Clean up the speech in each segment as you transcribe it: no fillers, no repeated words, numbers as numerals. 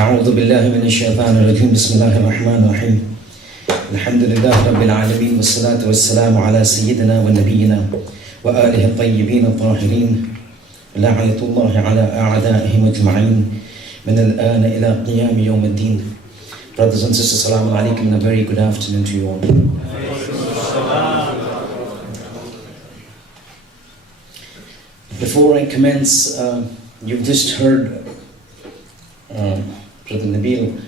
أعوذ بالله من الشيطان الرجيم بسم الله الرحمن الرحيم الحمد لله رب العالمين والصلاة والسلام على سيدنا ونبينا وآله الطيبين الطاهرين لعنة الله على أعدائهم أجمعين من الآن إلى قيام يوم الدين. Brothers and sisters, Assalamu alaikum and a very good afternoon to you all. Before I commence, you've just heard Brother Nabil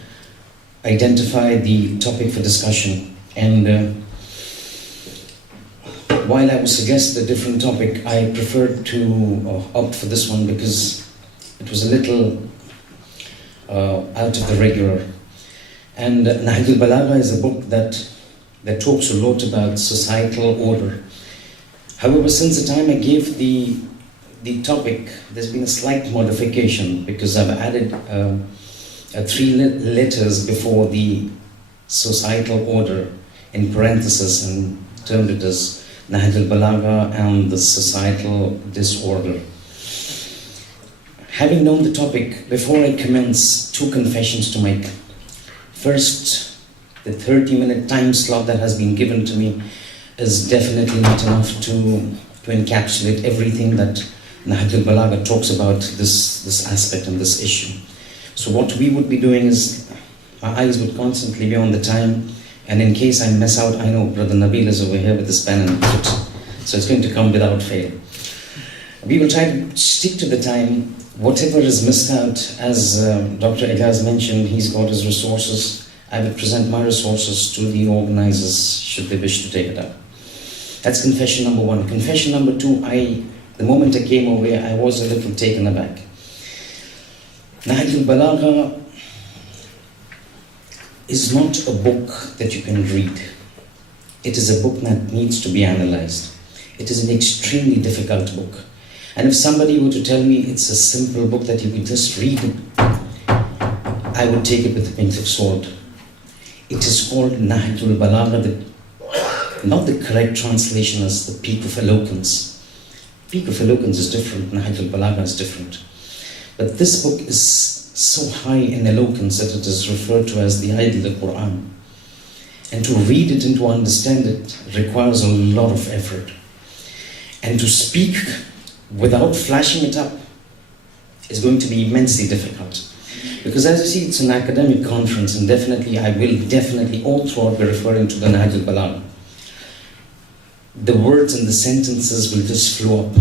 identify the topic for discussion, and while I would suggest a different topic, I preferred to opt for this one because it was a little out of the regular. And Nahjul Balagha is a book that talks a lot about societal order. However, since the time I gave the topic, there's been a slight modification because I've added 3 letters before the societal order in parentheses and termed it as Nahjul Balagha and the societal disorder. Having known the topic, before I commence, 2 confessions to make. First, the 30-minute time slot that has been given to me is definitely not enough to encapsulate everything that Nahjul Balagha talks about this aspect and this issue. So what we would be doing is, my eyes would constantly be on the time, and in case I mess out, I know Brother Nabil is over here with his pen and foot, so it's going to come without fail. We will try to stick to the time. Whatever is missed out, as Dr. Ijaz mentioned, he's got his resources. I will present my resources to the organizers should they wish to take it up. That's confession number 1. Confession number 2, the moment I came over here, I was a little taken aback. Nahjul Balagha is not a book that you can read. It is a book that needs to be analyzed. It is an extremely difficult book. And if somebody were to tell me it's a simple book that you could just read, I would take it with a pinch of salt. It is called Nahjul Balagha. Not the correct translation is the Peak of Eloquence. Peak of Eloquence is different, Nahjul Balagha is different. But this book is so high in eloquence that it is referred to as the idol of the Qur'an. And to read it and to understand it requires a lot of effort. And to speak without flashing it up is going to be immensely difficult. Because as you see, it's an academic conference, and I will definitely all throughout be referring to the Nahjul Balagha. The words and the sentences will just flow up.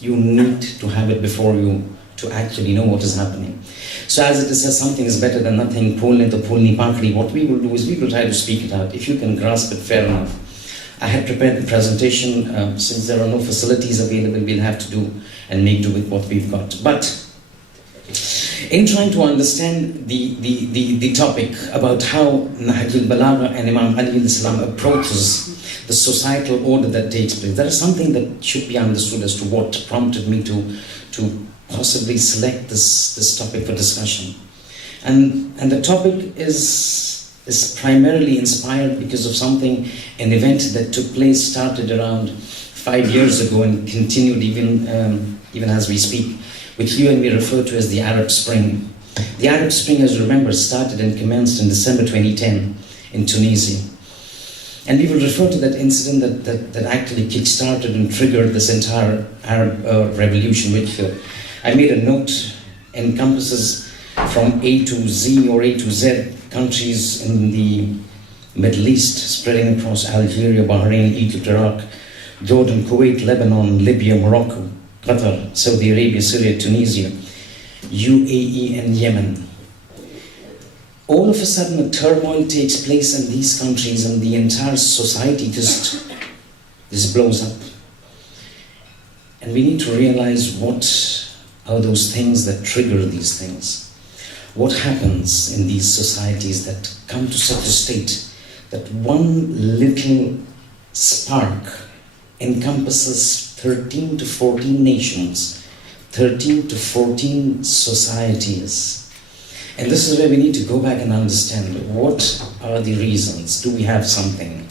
You need to have it before you to actually know what is happening. So as it says, something is better than nothing, what we will do is we will try to speak it out. If you can grasp it, fair enough. I had prepared the presentation. Since there are no facilities available, we'll have to do and make do with what we've got. But in trying to understand the topic about how Nahjul Balagha and Imam Ali approaches the societal order that takes place, there is something that should be understood as to what prompted me to possibly select this topic for discussion. And the topic is primarily inspired because of an event that took place, started around 5 years ago and continued even as we speak, which you and me refer to as the Arab Spring. The Arab Spring, as you remember, started and commenced in December 2010 in Tunisia. And we will refer to that incident that actually kick-started and triggered this entire Arab revolution, which I made a note encompasses from A to Z or A to Z countries in the Middle East, spreading across Algeria, Bahrain, Egypt, Iraq, Jordan, Kuwait, Lebanon, Libya, Morocco, Qatar, Saudi Arabia, Syria, Tunisia, UAE, and Yemen. All of a sudden, a turmoil takes place in these countries, and the entire society just blows up. And we need to realize what are those things that trigger these things. What happens in these societies that come to such a state that one little spark encompasses 13 to 14 nations, 13 to 14 societies. And this is where we need to go back and understand what are the reasons. Do we have something?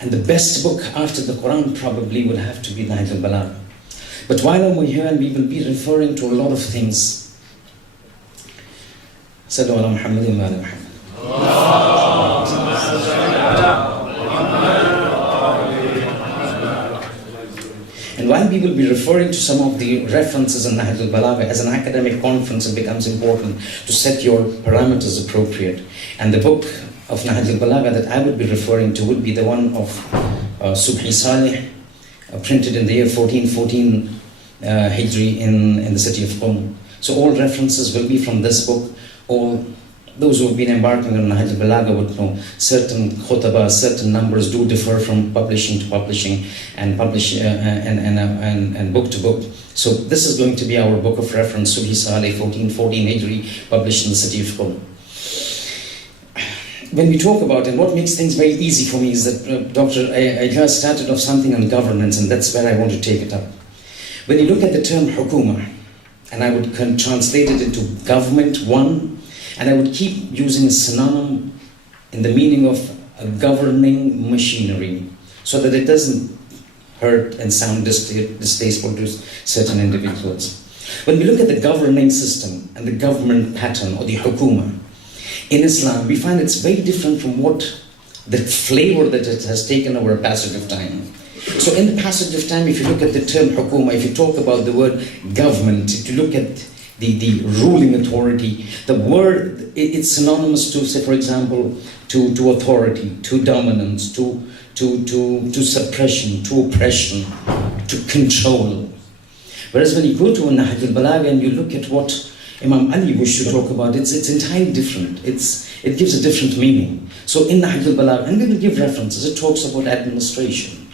And the best book after the Qur'an probably would have to be Nahjul Balagha. But while I'm here, and we will be referring to a lot of things, Sallu ala Muhammadin wa ala Muhammad. And while we will be referring to some of the references in Nahjul Balagha, as an academic conference, it becomes important to set your parameters appropriate. And the book of Nahjul Balagha that I would be referring to would be the one of Subhi Saleh, printed in the year 1414 Hijri in the city of Qum. So all references will be from this book. All those who have been embarking on Nahjul Balagha would know certain khutbah, certain numbers do differ from publishing to publishing and book to book. So this is going to be our book of reference, Subhi Saleh, 1414 Hijri, published in the city of Qum. When we talk about, and what makes things very easy for me is that, Doctor, I just started off something on governance, and that's where I want to take it up. When you look at the term hukuma, and I would translate it into government, one, and I would keep using a synonym in the meaning of a governing machinery, so that it doesn't hurt and sound distasteful to certain individuals. When we look at the governing system and the government pattern, or the hukuma, in Islam, we find it's very different from what the flavor that it has taken over a passage of time. So in the passage of time, if you look at the term hukuma, if you talk about the word government, if you look at the ruling authority, the word, it's synonymous to, say, for example, to authority, to dominance, to suppression, to oppression, to control. Whereas when you go to Nahjul Balagha and you look at what Imam Ali wished to talk about, it's entirely different. It gives a different meaning. So in Nahjul Balagha, and we will give references, it talks about administration.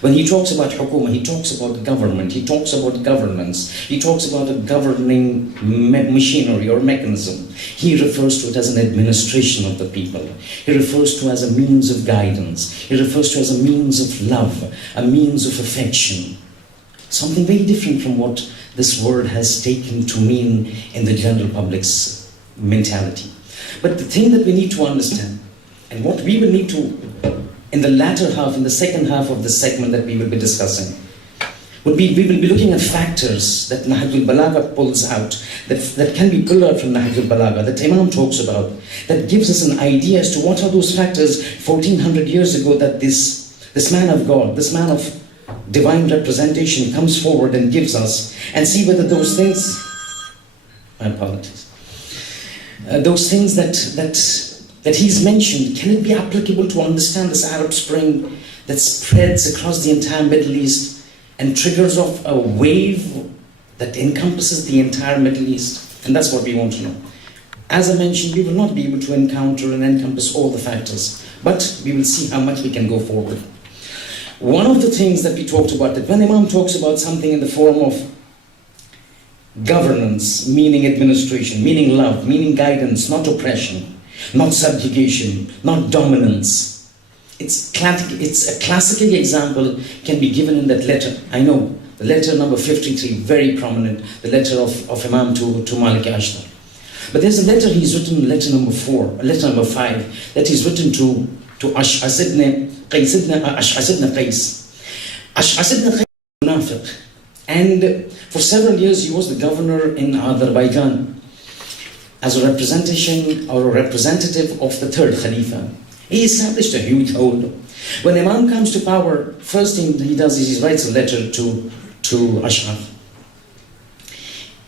When he talks about hukuma, he talks about government, he talks about governance, he talks about a governing machinery or mechanism. He refers to it as an administration of the people. He refers to it as a means of guidance. He refers to it as a means of love, a means of affection. Something very different from what this word has taken to mean in the general public's mentality. But the thing that we need to understand, and what we will need to, in the latter half, in the second half of the segment that we will be discussing, would be, we will be looking at factors that Nahjul Balagha pulls out, that can be pulled out from Nahjul Balagha, that Imam talks about, that gives us an idea as to what are those factors 1400 years ago that this man of God, this man of divine representation comes forward and gives us, and see whether those things, my apologies, those things that he's mentioned, can it be applicable to understand this Arab Spring that spreads across the entire Middle East and triggers off a wave that encompasses the entire Middle East? And that's what we want to know. As I mentioned, we will not be able to encounter and encompass all the factors, but we will see how much we can go forward. One of the things that we talked about, that when Imam talks about something in the form of governance, meaning administration, meaning love, meaning guidance, not oppression, not subjugation, not dominance. It's a classical example can be given in that letter. I know, the letter number 53, very prominent, the letter of Imam to Malik Ashtar. But there's a letter he's written, letter number 5, that he's written to Ash'as ibn Qais. Ash'as ibn Qais munafiq. And for several years he was the governor in Azerbaijan, as a representation or a representative of the third Khalifa. He established a huge hold. When Imam comes to power, first thing he does is he writes a letter to Ash'ar.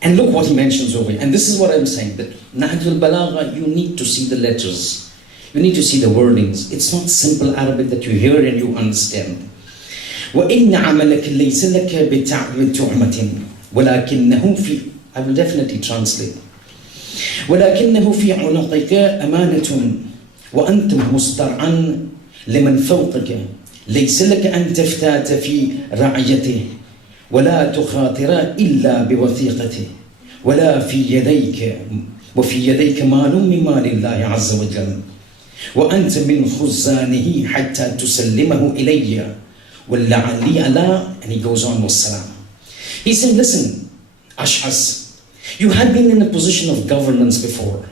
And look what he mentions over here. And this is what I'm saying, that Nahjul Balagha, you need to see the letters. You need to see the wordings. It's not simple Arabic that you hear and you understand. وَإِنَّ عَمَلَكَ لَيْسَ لَكَ بِتُعْمَةٍ وَلَكِنَّهُ فِي, I will definitely translate. ولكنه في عنقك أمانة وأنت مسترعا لمن فوقك ليس لك أن تفتات في رعيته ولا تخاطر إلا بوثيقته ولا وفي يديك مال من مال الله عز وجل وأنت من خزانه حتى تسلمه إلي ولعلي ألا. And he goes on والسلام. He said, listen, Ash'as, you had been in a position of governance before,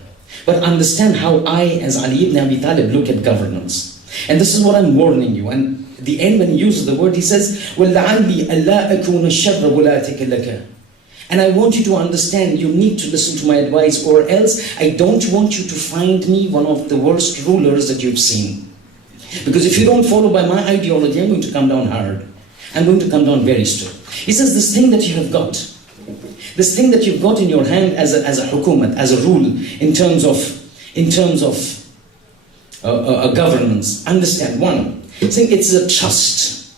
but understand how I, as Ali ibn Abi Talib, look at governance. And this is what I'm warning you. And at the end, when he uses the word, he says, وَلَعَلِّي أَلَّا أَكُونَ الشَّرَّ وَلَاتِكَ لَكَ. And I want you to understand, you need to listen to my advice, or else I don't want you to find me one of the worst rulers that you've seen. Because if you don't follow by my ideology, I'm going to come down hard. I'm going to come down very strict. He says, this thing that you have got, this thing that you've got in your hand as a hukumat, as a rule, in terms of a governance, understand, one, saying it's a trust.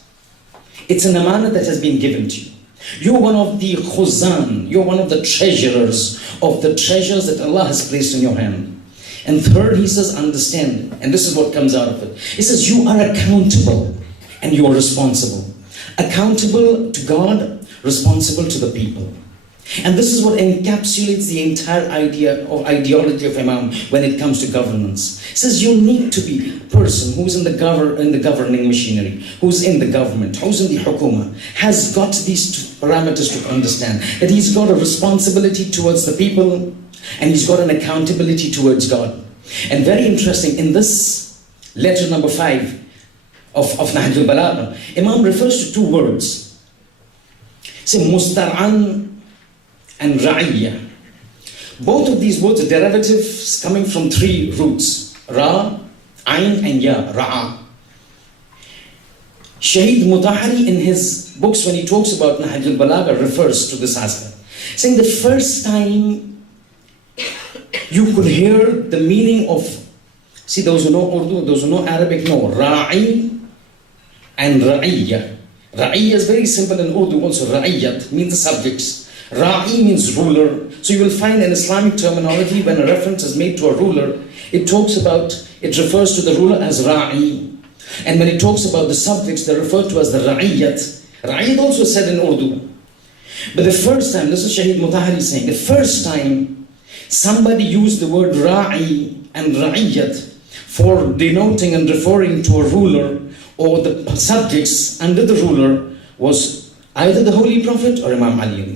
It's an amana that has been given to you. You're one of the khuzan, you're one of the treasurers of the treasures that Allah has placed in your hand. And third, he says, understand, and this is what comes out of it. He says, you are accountable and you are responsible. Accountable to God, responsible to the people. And this is what encapsulates the entire idea or ideology of Imam when it comes to governance. He says you need to be a person who's in the governing machinery, who's in the government, who's in the hukuma, has got these parameters to understand that he's got a responsibility towards the people and he's got an accountability towards God. And very interesting, in this letter number 5 of Nahjul Balagha, Imam refers to 2 words. Say mustar'an and ra'iyya. Both of these words are derivatives coming from 3 roots. Ra, Ain and Ya, Ra'a. Shaykh Mutahari in his books when he talks about Nahjul Balagha refers to this aspect. Saying the first time you could hear the meaning of, see those who know Urdu, those who know Arabic know, Ra'i and Ra'iyya. Ra'iyya is very simple in Urdu also. Ra'iyat means the subjects. Ra'i means ruler. So you will find in Islamic terminology when a reference is made to a ruler, it refers to the ruler as Ra'i. And when it talks about the subjects, they're referred to as the Ra'iyat. Ra'iyat also said in Urdu. But the first time, this is Shaykh Mutahari saying, the first time somebody used the word Ra'i and Ra'iyat for denoting and referring to a ruler or the subjects under the ruler was either the Holy Prophet or Imam Ali.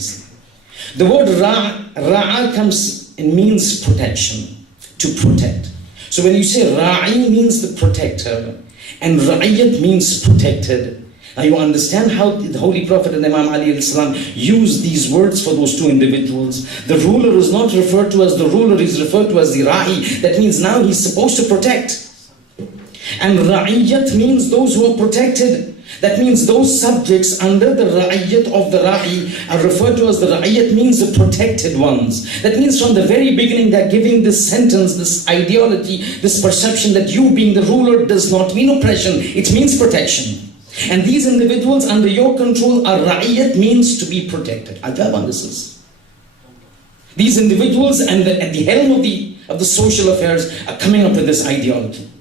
The word Ra'a comes and means protection, to protect. So when you say Ra'i means the protector and Ra'iyat means protected. Now you understand how the Holy Prophet and Imam Ali used these words for those 2 individuals. The ruler is not referred to as the ruler, he's referred to as the Ra'i. That means now he's supposed to protect. And Ra'iyat means those who are protected. That means those subjects under the Ra'iyat of the Ra'i are referred to as the Ra'iyat means the protected ones. That means from the very beginning they're giving this sentence, this ideology, this perception that you being the ruler does not mean oppression, it means protection. And these individuals under your control are Ra'iyat means to be protected. Ajab this is. These individuals at the helm of the social affairs are coming up with this ideology.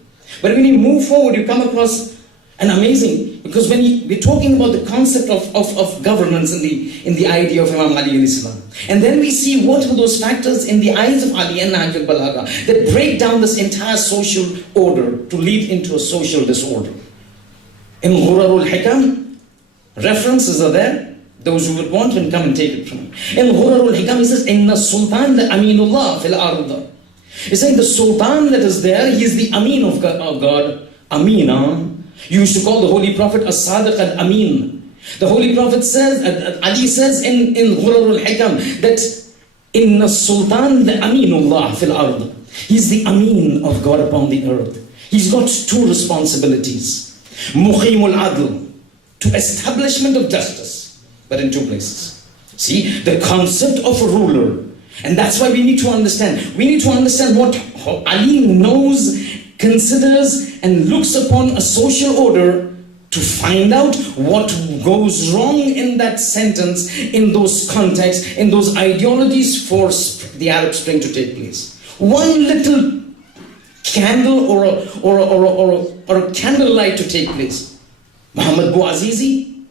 But when you move forward, you come across an amazing, because when we're talking about the concept of governance in the idea of Imam Ali al-Islam, and then we see what are those factors in the eyes of Ali and Nahjul Balagha that break down this entire social order to lead into a social disorder. In Ghurarul Hikam, references are there. Those who would want can come and take it from him. In Ghurarul Hikam, he says, Inna Sultan the Aminullah fil Arda. He's saying the Sultan that is there, he is the Amin of God. Amina. You used to call the Holy Prophet As-Sadiq Al-Amin. The Holy Prophet says, Ali says in Ghurarul Hikam that Inna Sultan the Aminullah fil Ard. He's the Amin of God upon the earth. He's got 2 responsibilities. Muqimul Adl, to establishment of justice, but in 2 places. See, the concept of a ruler. And that's why we need to understand. We need to understand what Ali knows, considers and looks upon a social order to find out what goes wrong in that sentence, in those contexts, in those ideologies for the Arab Spring to take place. One little candle or a candlelight to take place. Muhammad Bouazizi,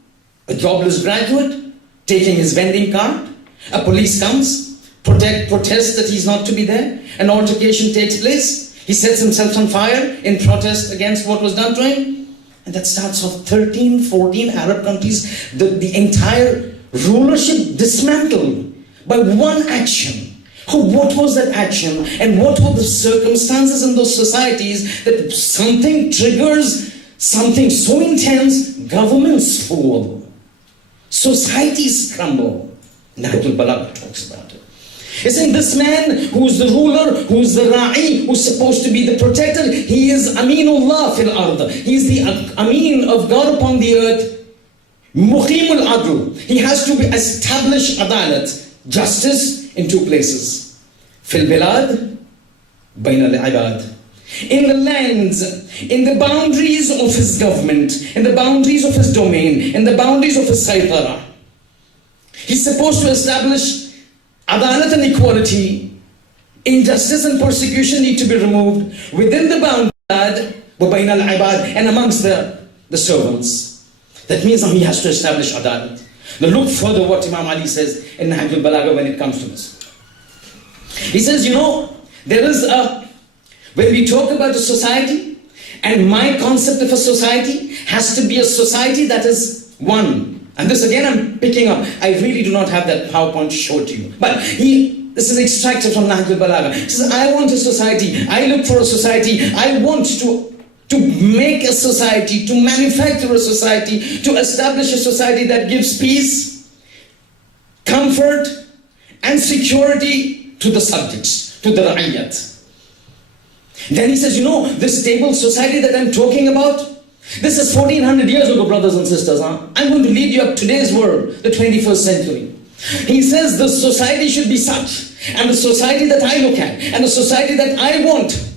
a jobless graduate, taking his vending cart. A police comes, protests that he's not to be there. An altercation takes place. He sets himself on fire in protest against what was done to him. And that starts off 13, 14 Arab countries. The entire rulership dismantled by one action. What was that action? And what were the circumstances in those societies that something triggers something so intense? Governments fall. Societies crumble. Nahjul Balagha talks about it. He's saying this man who's the ruler, who's the ra'i, who's supposed to be the protector, he is Aminullah fil ard. He is the Amin of God upon the earth. Muqimul adl. He has to establish adalat, justice in two places. Fil bilad, bain al-ibad. In the lands, in the boundaries of his government, in the boundaries of his domain, in the boundaries of his saytara. He's supposed to establish adalat and equality. Injustice and persecution need to be removed within the boundary and amongst the servants. That means he has to establish adalat. Now look further what Imam Ali says in Nahjul Balagha when it comes to this. He says, there is when we talk about a society, and my concept of a society has to be a society that is one. And this again I'm picking up. I really do not have that PowerPoint to show to you. But this is extracted from Nahjul Balagha. He says, I want a society, I look for a society, I want to make a society, to manufacture a society, to establish a society that gives peace, comfort, and security to the subjects, to the ra'iyat. Then he says, this stable society that I'm talking about, this is 1400 years ago, brothers and sisters. I'm going to lead you up today's world, the 21st century. He says the society should be such, and the society that I look at, and the society that I want.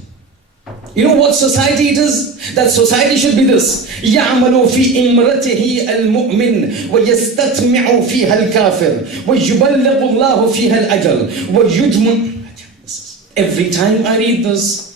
You know what society it is? That society should be this. يَعْمَلُ فِي إِمْرَتِهِ الْمُؤْمِنِ وَيَسْتَطْمِعُ فِيهَا الْكَافِرِ وَيُبَلِّغُ اللَّهُ فِيهَا الْأَجَلِ وَيُجْمَعُ. Every time I read this,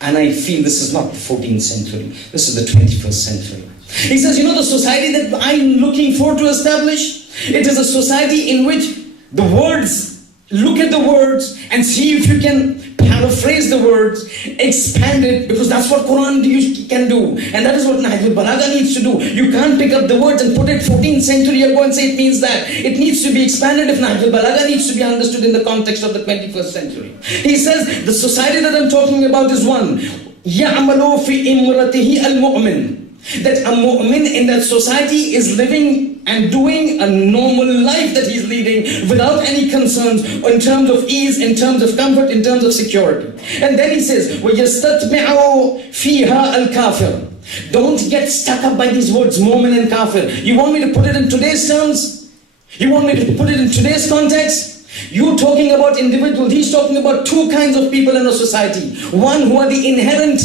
and I feel this is not the 14th century, this is the 21st century. He says, the society that I'm looking for to establish, it is a society in which the words, look at the words and see if you can paraphrase the words, expand it, because that's what Qur'an can do. And that is what Nahjul Balagha needs to do. You can't pick up the words and put it 14th century ago and say it means that. It needs to be expanded if Nahjul Balagha needs to be understood in the context of the 21st century. He says, the society that I'm talking about is one. يَعْمَلُ فِي إِمْرَتِهِ الْمُؤْمِنِ. That a mu'min in that society is living and doing a normal life that he's leading without any concerns in terms of ease, in terms of comfort, in terms of security. And then he says, وَيَسْتَطْمِعُ فِيهَا الْكَافِرِ. Don't get stuck up by these words, mu'min and kafir. You want me to put it in today's terms? You want me to put it in today's context? You're talking about individuals. He's talking about two kinds of people in a society. One who are the inherent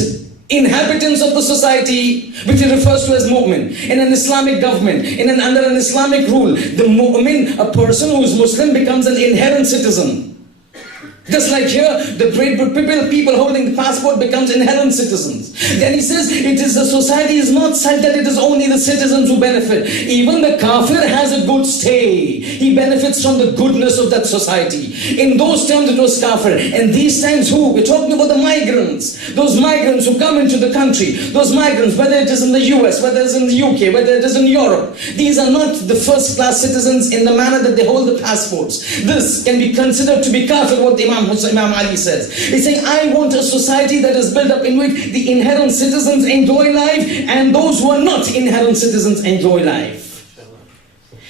inhabitants of the society, which he refers to as mu'min. In an Islamic government, under an Islamic rule, the mu'min, a person who is Muslim, becomes an inherent citizen. Just like here, the great people holding the passport becomes inherent citizens. Then he says, the society is not such that it is only the citizens who benefit. Even the kafir has a good stay. He benefits from the goodness of that society. In those terms it was kafir. And these times who? We're talking about the migrants. Those migrants who come into the country. Those migrants, whether it is in the US, whether it is in the UK, whether it is in Europe. These are not the first class citizens in the manner that they hold the passports. This can be considered to be kafir, what Imam Ali says. He's saying, I want a society that is built up in which the inherent citizens enjoy life and those who are not inherent citizens enjoy life.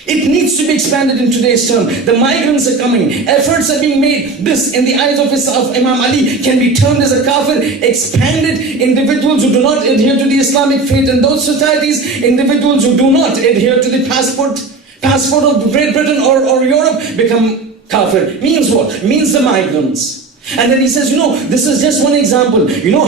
It needs to be expanded in today's term. The migrants are coming. Efforts are being made. This, in the eyes of Imam Ali, can be termed as a kafir. Expanded. Individuals who do not adhere to the Islamic faith in those societies, individuals who do not adhere to the passport of Great Britain or Europe, become kafir. Means what? Means the migrants. And then he says, this is just one example.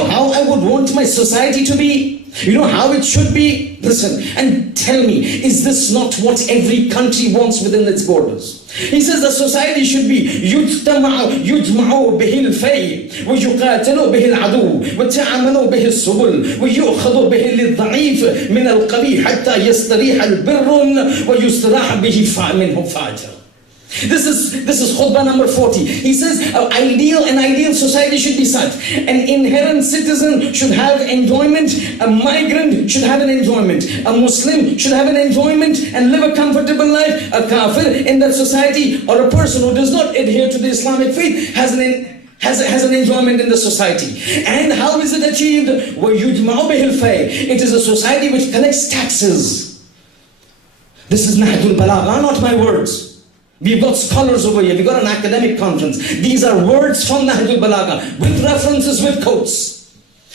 How I would want my society to be? How it should be? Listen, and tell me, is this not what every country wants within its borders? He says the society should be يُجْمَعُ بِهِ الْفَيْءِ وَيُقَاتَلُ بِهِ الْعَدُوِّ وَتَعَامَلُ بِهِ السُّبُلِ وَيُؤْخَذُ بِهِ لِلضَّعِيفِ مِنَ الْقَبِيحِ حَتَّى يَسْتَرِيحَ الْبِرٌّ وَيُسْتَرَاحَ بِهِ مِنْهُ فَاجِرٌ. This is khutbah number 40. He says an ideal society should be such. An inherent citizen should have enjoyment. A migrant should have an enjoyment. A Muslim should have an enjoyment and live a comfortable life. A kafir in that society, or a person who does not adhere to the Islamic faith, has an enjoyment in the society. And how is it achieved? وَيُجْمَعُ بِهِ الْفَيْءِ. It is a society which collects taxes. This is Nahjul Balagha, not my words. We've got scholars over here, we've got an academic conference. These are words from Nahjul Balagha, with references, with quotes.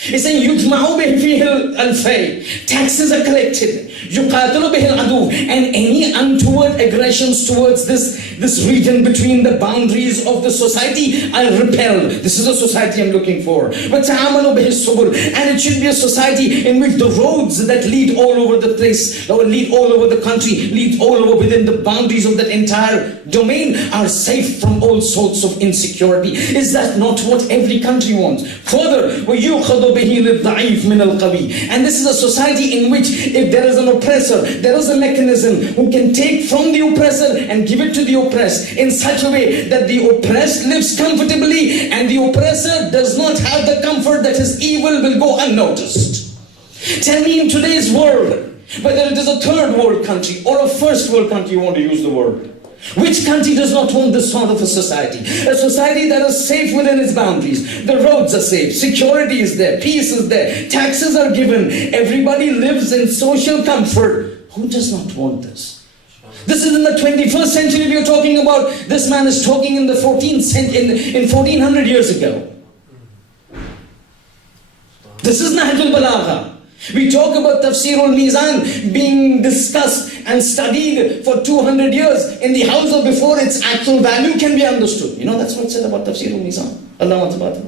It's saying, يُجْمَعُ بِهِ فِيهِ الْفَيْء. Taxes are collected. يُقَاتَلُ بِهِ الْعَدُوُ. And any untoward aggressions towards this region between the boundaries of the society, I repel. This is a society I'm looking for. وَتَعَامَلُ بِهِ السُّبُلُ. And it should be a society in which the roads that lead all over the place, or lead all over the country, lead all over within the boundaries of that entire domain, are safe from all sorts of insecurity. Is that not what every country wants? Further, وَيُؤْخَذُ بِهِ لِلضَّعِيفِ مِنَ الْقَوِيِّ. And this is a society in which if there is an oppressor, there is a mechanism who can take from the oppressor and give it to the oppressed in such a way that the oppressed lives comfortably and the oppressor does not have the comfort that his evil will go unnoticed. Tell me, in today's world, whether it is a third world country or a first world country, you want to use the word, which country does not want this sort of a society? A society that is safe within its boundaries. The roads are safe, security is there, peace is there, taxes are given, everybody lives in social comfort. Who does not want this? This is in the 21st century we are talking about. This man is talking in the 1400 years ago. This is Nahjul Balagha. We talk about Tafsirul Mizan being discussed and studied for 200 years in the house of before its actual value can be understood. You know, that's what's said about Tafsirul Mizan. Allah Ta'ala.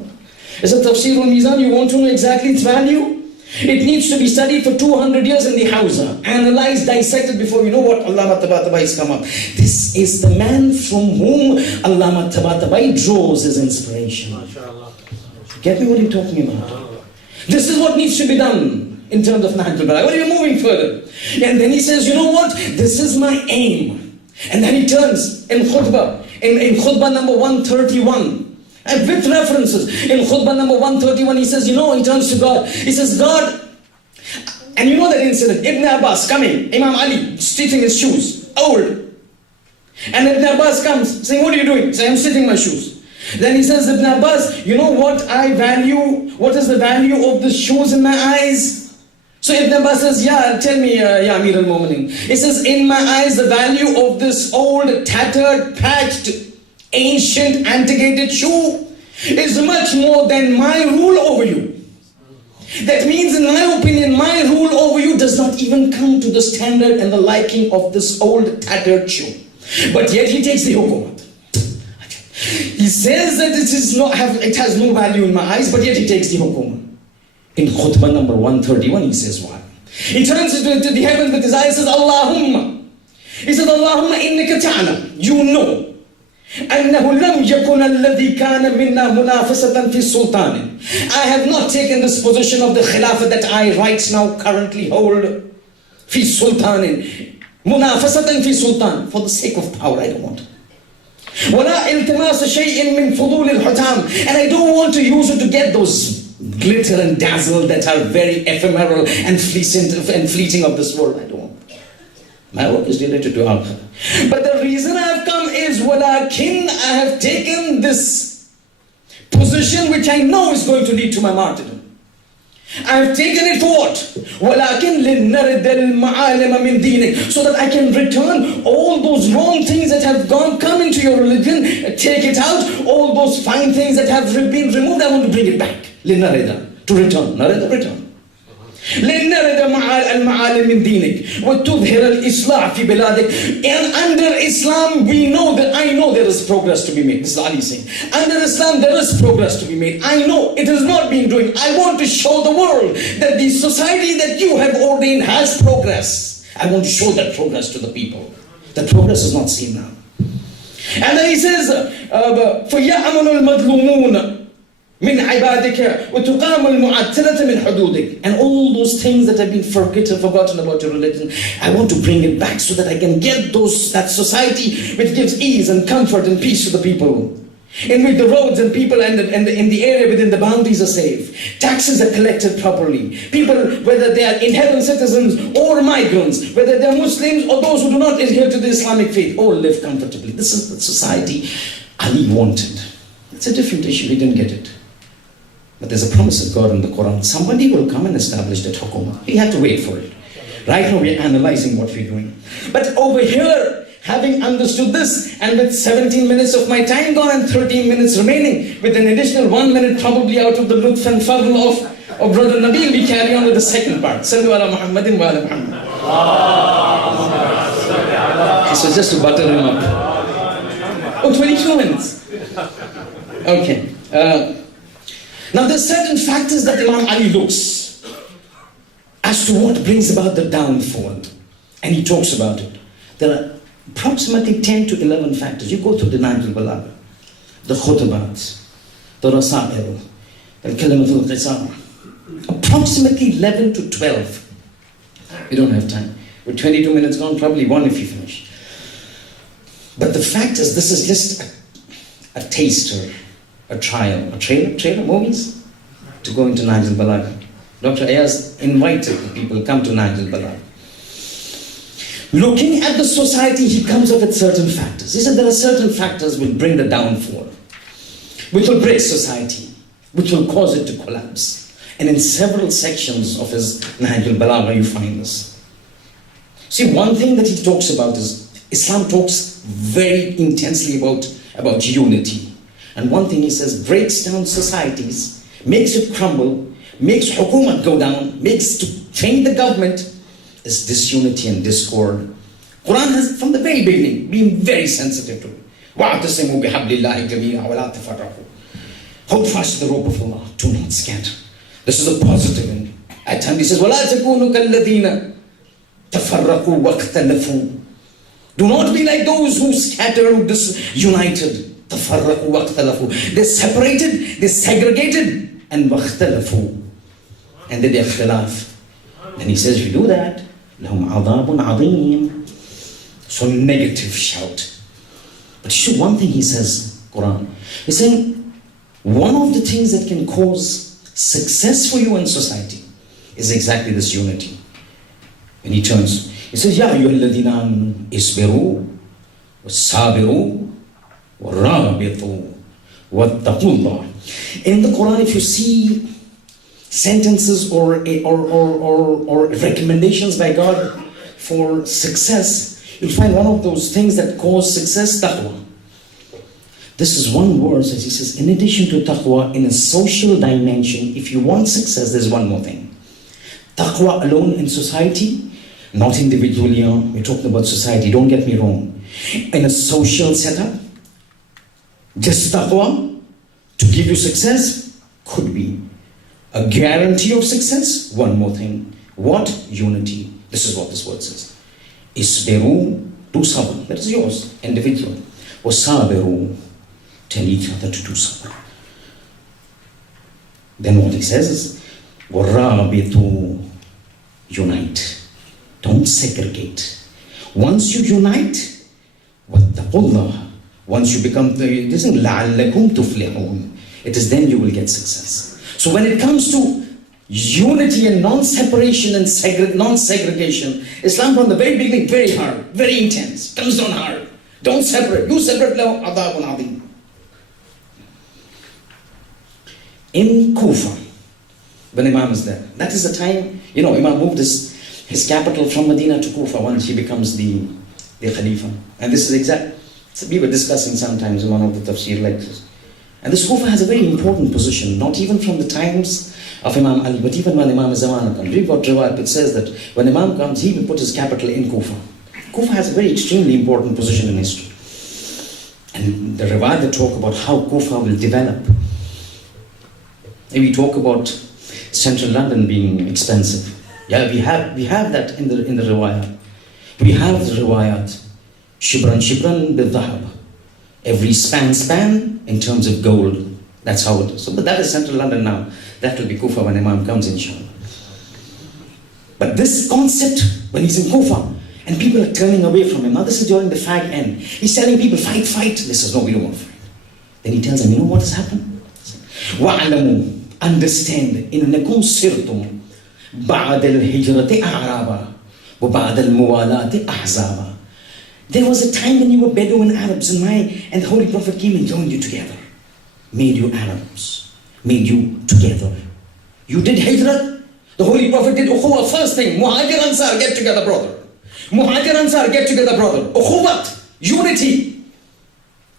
Is it Tafsirul Mizan? You want to know exactly its value? It needs to be studied for 200 years in the Hausa, analyzed, dissected before you know what Allah Ta'ala has come up. This is the man from whom Allah Ta'ala draws his inspiration. Get me what I'm talking about? This is what needs to be done in terms of Nahjul Balagha. But you're moving further. And then he says, you know what? This is my aim. And then he turns in khutbah, in khutbah number 131. And with references, in khutbah number 131, he says, you know, he turns to God. He says, God, and you know that incident, Ibn Abbas coming, Imam Ali, stitching his shoes, old. And Ibn Abbas comes, saying, what are you doing? He says, I'm stitching my shoes. Then he says, Ibn Abbas, you know what I value? What is the value of the shoes in my eyes? So Ibn Abbas says, yeah, tell me, Ya Amir al-Mu'minin. He says, in my eyes, the value of this old, tattered, patched, ancient, antiquated shoe is much more than my rule over you. That means, in my opinion, my rule over you does not even come to the standard and the liking of this old, tattered shoe. But yet he takes the hukumat. He says that it has no value in my eyes, but yet he takes the hukumat. In khutbah number 131, he says what? He turns into the heaven with his eyes and says, Allahumma. He says, Allahumma innaka ta'lam. You know. أنه لم يكن الذي كان منا منافسة في السلطان. I have not taken this position of the Khilafah that I right now currently hold. في سلطان. منافسة في سلطان. For the sake of power, I don't want. ولا التماس شيء من فضول الحتام. And I don't want to use it to get those glitter and dazzle that are very ephemeral and fleeting of this world. I don't want. My work is related to Akhirah. But the reason I have come is, walakin, I have taken this position which I know is going to lead to my martyrdom. I have taken it for what? وَلَكِنْ لِنَّرِدَ الْمَعَالِمَ مِنْ دِينِكَ. So that I can return all those wrong things that have come into your religion, take it out. All those fine things that have been removed, I want to bring it back. لِنَّرِدَ, to return. Narida, return. لِنَّرِدَ الْمَعَالِمَ مِنْ دِينِكَ وَتُظْهِرَ الْإِصْلَاحِ فِي بِلَادِكَ. And under Islam, I know there is progress to be made. This is Ali saying. Under Islam, there is progress to be made. I know it is not being doing. I want to show the world that the society that you have ordained has progress. I want to show that progress to the people. That progress is not seen now. And then he says, فَيَأْمَنُ الْمَظْلُومُونَ min ibadika wa tuqam al-mu'attalata min hududik. And all those things that have been forgotten about your religion, I want to bring it back so that I can get that society which gives ease and comfort and peace to the people, in which the roads and people and in the area within the boundaries are safe, taxes are collected properly, people, whether they are inherent citizens or migrants, whether they are Muslims or those who do not adhere to the Islamic faith, all live comfortably. This is the society Ali wanted. It's a different issue, he didn't get it. But there's a promise of God in the Qur'an. Somebody will come and establish that hukumah. We have to wait for it. Right now we're analyzing what we're doing. But over here, Having understood this, and with 17 minutes of my time gone and 13 minutes remaining, with an additional 1 minute probably out of the lutf and fadl of Brother Nabil, we carry on with the second part. Sallu ala Muhammadin wa ala Muhammad. So just to butter him up. Oh, 22 minutes. Okay. Now there's certain factors that Imam Ali looks as to what brings about the downfall. And he talks about it. There are approximately 10 to 11 factors. You go through the Nahjul Balagha, the khutbat, the rasail, the kalimatul qisar. Approximately 11 to 12. We don't have time. With 22 minutes gone, probably one if you finish. But the fact is, this is just a taster, a trial, a trailer movies to go into Nahjul Balagha. Dr. Ayaz invited the people, come to Nahjul Balagha. Looking at the society, he comes up with certain factors. He said there are certain factors which bring the downfall, which will break society, which will cause it to collapse. And in several sections of his Nahjul Balagha, you find this. See, one thing that he talks about is, Islam talks very intensely about unity. And one thing he says, breaks down societies, makes it crumble, makes hukumat go down, makes to change the government, is disunity and discord. Qur'an has, from the very beginning, been very sensitive to it. وَاعْتَصِمُوا بِحَبْلِ اللَّهِ جَمِيعًا وَلَا تَفَرَّقُوا. Hold fast to the rope of Allah, do not scatter. This is a positive end. At times he says, وَلَا تَكُونُوا كَالَّذِينَ تَفَرَّقُوا وَاخْتَلَفُوا. Do not be like those who scattered, who disunited. تَفَرَّقُوا وَاخْتَلَفُوا. They separated, they segregated, and وَاخْتَلَفُوا. And they did ikhtilaf. And he says, if you do that, لَهُمْ عَذَابٌ عَظِيمٌ. So negative shout. But you see one thing he says, Qur'an. He's saying, one of the things that can cause success for you in society is exactly this unity. And he turns, he says, يَا أَيُّهَا الَّذِينَ آمَنُوا اصْبِرُوا وَصَابِرُوا وَرَابِطُوا وَاتَّقُوا اللَّهَ. In the Qur'an, if you see sentences or recommendations by God for success, you'll find one of those things that cause success, taqwa. This is one verse, as he says, in addition to taqwa, in a social dimension, if you want success, there's one more thing. Taqwa alone in society, not individually. We're talking about society, don't get me wrong. In a social setup, just taqwa to give you success could be a guarantee of success. One more thing. What? Unity. This is what this word says. Isbiru, do sabr. That is yours, individual. Wasabiru, tell each other to do sabr. Then what he says is, warabitu, unite. Don't segregate. Once you unite, wattaqullah. Once you become this is la'allakum tuflihun. It is then you will get success. So when it comes to unity and non-separation and non-segregation, Islam from the very beginning, very hard, very intense, comes down hard. Don't separate. You separate, lahu adhabun adhim. In Kufa, when Imam is there, that is the time, Imam moved his capital from Medina to Kufa once he becomes the Khalifa. And this is exact. So we were discussing sometimes in one of the tafsir lectures. And this Kufa has a very important position, not even from the times of Imam Ali, but even when Imam Zaman comes. Read what Riwayat, it says that when Imam comes, he will put his capital in Kufa. Kufa has a very extremely important position in history. And the Riwayat that talk about how Kufa will develop. And we talk about central London being expensive. Yeah, we have that in the Riwayat. We have the Riwayat. Shibran bil dhahab. Every span in terms of gold. That's how it is. So, but that is central London now. That will be Kufa when Imam comes, inshallah. But this concept, when he's in Kufa, and people are turning away from him. Now this is during the fag end. He's telling people, fight. They says, no, we don't want to fight. Then he tells them, you know what has happened? وَعْلَمُوا, understand, إِنَّكُمْ سِرْتُمْ بَعْدَ الْهِجْرَةِ أَعْرَابًا وَبَعْدَ الْمُوَالَاةِ أَحْزَابًا. There was a time when you were Bedouin Arabs and the Holy Prophet came and joined you together. Made you Arabs. Made you together. You did Hijrat. The Holy Prophet did Ukhuwa. First thing, Muhajir Ansar, get together, brother. Muhajir Ansar, get together, brother. Ukhuwat, unity.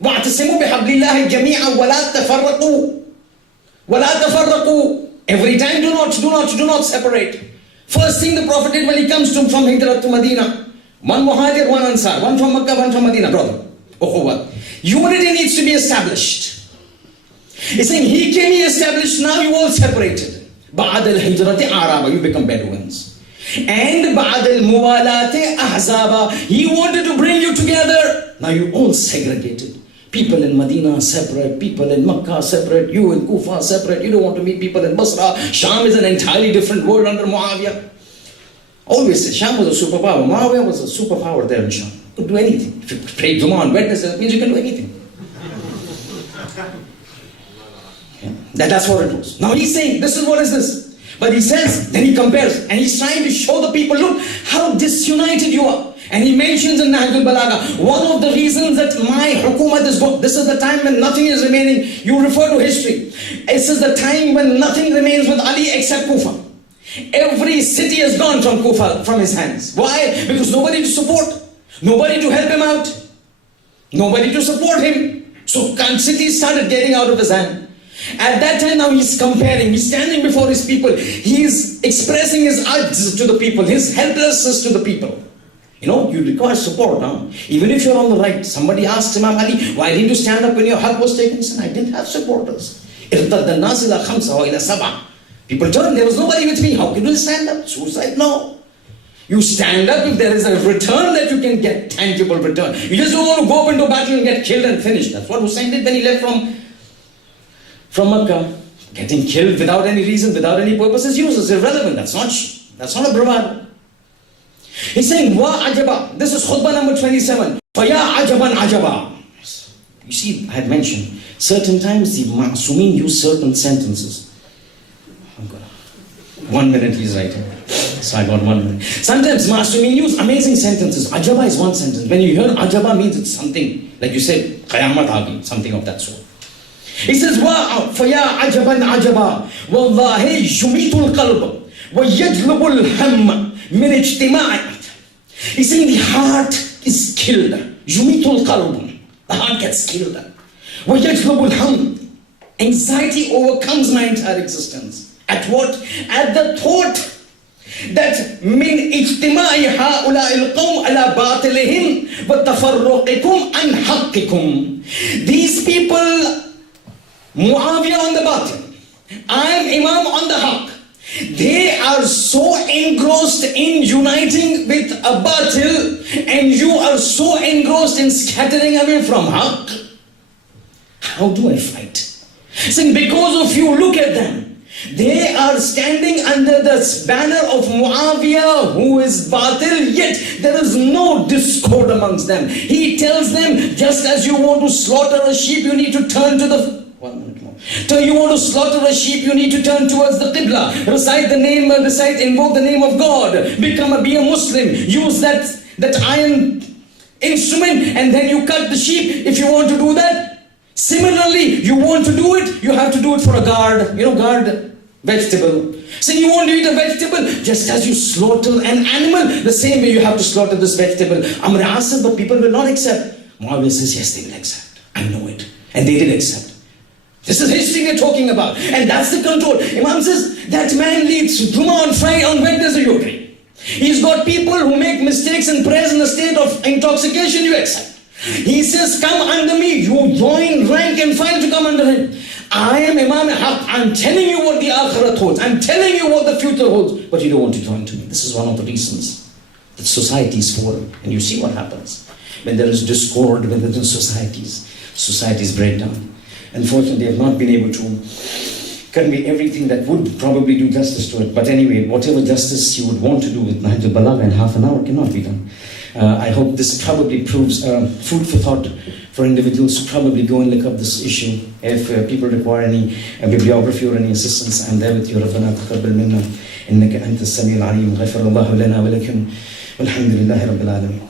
وَاعْتَصِمُوا بِحَبْلِ اللَّهِ جَمِيعًا وَلَا تَفَرَّقُوا وَلَا تَفَرَّقُوا. Every time, do not separate. First thing the Prophet did when he comes from Hijrat to Medina. One Muhajir, one Ansar. One from Makkah, one from Medina, brother. Ukhuwat. Unity needs to be established. He's saying, he came, he established, now you all separated. بَعْدَ الْهِجْرَةِ أَعْرَابًا. You become Bedouins. And بَعْدَ الْمُوَالَاةِ أَحْزَابًا. He wanted to bring you together. Now you all segregated. People in Medina separate, people in Makkah separate, you in Kufa separate, you don't want to meet people in Basra. Sham is an entirely different world under Muawiyah. Always say Sham was a superpower. Muawiyah was a superpower there in Sham. Could do anything. If you pray Jummah on Wednesday, that means you can do anything. That's what it was. Now he's saying, this is what is this. But he says, then he compares, and he's trying to show the people, look how disunited you are. And he mentions in Nahjul Balagha, one of the reasons that my hukumat is gone, this is the time when nothing is remaining. You refer to history. This is the time when nothing remains with Ali except Kufa. Every city has gone from Kufa, from his hands. Why? Because nobody to support, nobody to help him out, nobody to support him. So cities started getting out of his hand. At that time now he's comparing, he's standing before his people, he's expressing his ajz to the people, his helplessness to the people. You know, you require support now. Even if you're on the right, somebody asked Imam Ali, why didn't you stand up when your haq was taken? He said, I didn't have supporters. People turned, there was nobody with me. How can you stand up? Suicide? No. You stand up if there is a return that you can get, tangible return. You just don't want to go up into battle and get killed and finish. That's what Hussein did when he left from Makkah. Getting killed without any reason, without any purpose is useless, irrelevant. That's not a bravado. He's saying, wa ajaba. This is khutbah number 27. Faya ajaban ajaba. You see, I had mentioned, certain times the Ma'sumin use certain sentences. 1 minute he's writing. So I got 1 minute. Sometimes Ma'sumin use amazing sentences. Ajaba is one sentence. When you hear ajaba means it's something, like you said, qayamat agi, something of that sort. He says, wa faya ajaban ajaba. Wallahi yumitul qalb. Wa yajlubul ham. He's saying the heart is killed. Yumitul qalb. The heart gets killed. Anxiety overcomes my entire existence. At what? At the thought that min ijtima'i ha'ula'i al-qawm ala batilihim wa tafarruqikum an haqqikum. These people, Muawiyah on the batil, I am Imam on the haqq. They are so engrossed in uniting with a batil, and you are so engrossed in scattering away from haqq. How do I fight? Saying, because of you, look at them. They are standing under the banner of Muawiyah, who is batil, yet there is no discord amongst them. He tells them, just as you want to slaughter a sheep, you need to turn to the... 1 minute more. So you want to slaughter a sheep, you need to turn towards the Qibla. Invoke the name of God. Be a Muslim. Use that iron instrument, and then you cut the sheep if you want to do that. Similarly, you want to do it, you have to do it for a guard. Guard vegetable. So you want to eat a vegetable, just as you slaughter an animal, the same way you have to slaughter this vegetable. Amr Asad, but people will not accept. Muawiyah says, yes, they will accept. I know it. And they did accept. This is history we're talking about. And that's the control. Imam says, that man leads Jummah on Friday, on Wednesday, you agree. He's got people who make mistakes and prayers in a state of intoxication, you accept. He says, come under me. You join rank and file to come under him. I am Imam Haq. I'm telling you what the Akhirat holds. I'm telling you what the future holds. But you don't want to join to me. This is one of the reasons that society is fallen. And you see what happens. When there is discord within societies break down. Unfortunately, I have not been able to convey everything that would probably do justice to it. But anyway, whatever justice you would want to do with Nahjul Balagha in half an hour cannot be done. I hope this probably proves food for thought for individuals to probably go and look up this issue. If people require any bibliography or any assistance, I'm there with you. ربنا تقبل منا إنك أنت السميع العليم غفر الله لنا ولكم والحمد لله رب العالمين.